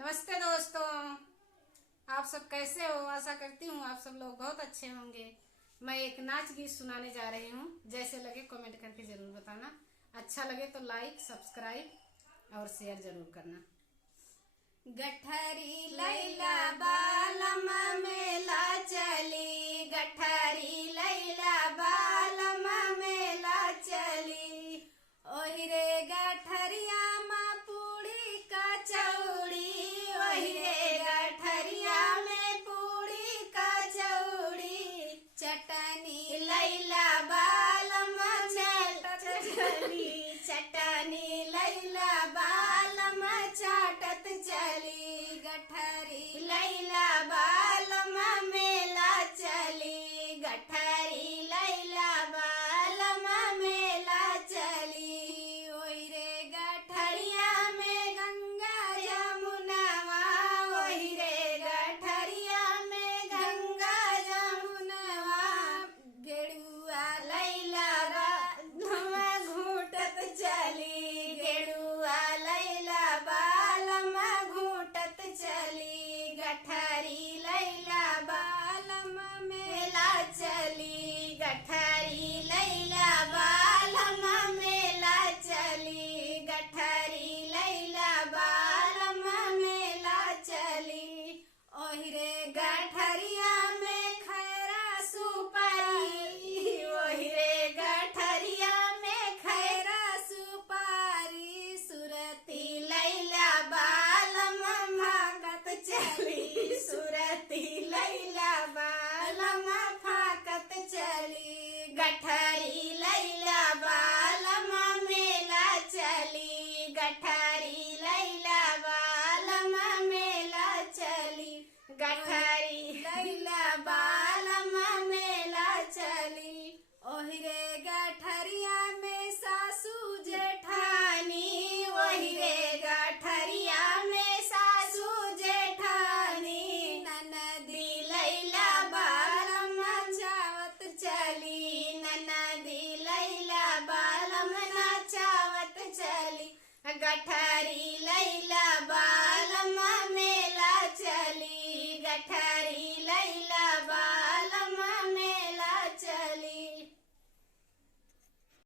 नमस्ते दोस्तों, आप सब कैसे हो। आशा करती हूँ आप सब लोग बहुत अच्छे होंगे। मैं एक नाच गीत सुनाने जा रही हूँ। जैसे लगे कमेंट करके जरूर बताना। अच्छा लगे तो लाइक, सब्सक्राइब और शेयर जरूर करना। गठरी लैला बालमा मेला चली, गठरी लैला बालमा मेला चली। ओहि रे गठरिया माँ पूड़ी का चौड़ी, ओहि रे गठरिया में पूड़ी का चौड़ी। चटनी लैला बालमा चाटत चली, चटनी लैला बालमा चाटत चली। गठरी लैला बालमा मेला चली, गठरी लैला बालमा मेला चली। ओहि रे गठरिया में गंगा जमुनवा, ओहि रे गठरिया में गंगा जमुनवा। गेड़ुआ लैला बालमा घूटत चली, गेड़ुआ लैला बालमा घूटत चली। गठरी लैला बालमा मेला चली, गठरी लैला बालमा मेला चली, गठरी लैला बालमा मेला चली। ओहि रे गठरिया में खैरा सुपारी, ओहि रे गठरिया में खैरा सुपारी। सुरती लैला बालमा फाकत चली, सुरती लैला बालमा फाकत चली। गठरी लैला बालमा मेला चली, गठरी लैला बालमा मेला चली, गठरी लैला बालमा मेला चली। ओहि रे गठरिया में सासू जेठानी, ओहि रे गठरिया में सासू जेठानी। ननदी लैला बालमा चावत चली, ननदी लैला बालमा नाचावत चली। गठरी लैला बालमा मेला चली, गठरी